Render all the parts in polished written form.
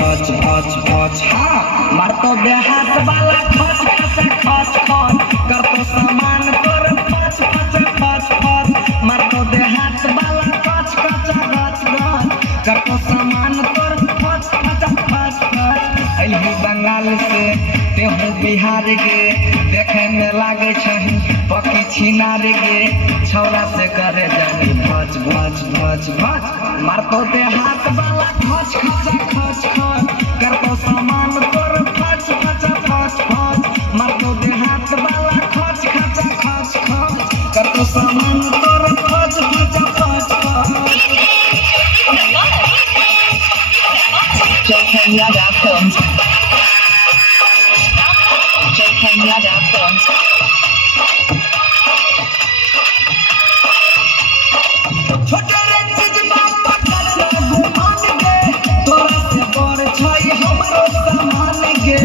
भच भच भच हाँ मार तो देहात वाला खच खच खच खच कर तो सामान तोर फच फच फच फच मार तो देहात वाला खच खच खच खच कर तो सामान तोर फच फच फच फच अइली बंगाल से तेहू बिहार गे देखे में लागे छही पकी छिनार गे छौरा से करे जानी भच भच भच भच मार तो देहात वाला खच खच खच खच कर तो सामान तोर फच फच फच फच मार तो देहात वाला खच खच खच खच कर तो सामान तोर फच फच फच फच छोटे रे चीज बाबा कर घुमान गे तोरा से बड़ छई हमरो सामान गे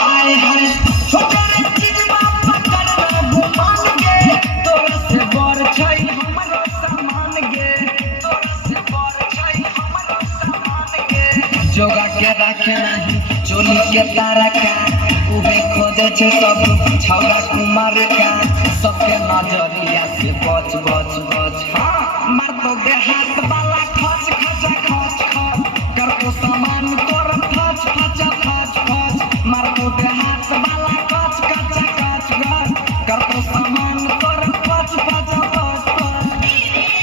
हाय हाय छोटे रे चीज बाबा कर घुमान गे तोरा से बड़ छई हमरो सामान गे तोरा से बड़ छई हमरो सामान गे जोगा के रखे नहीं चोली के तारा का उहे खोजे छे सब छौरा कुमार का सबके नजरिया से बच बच बच हाँ मार तो देहात वाला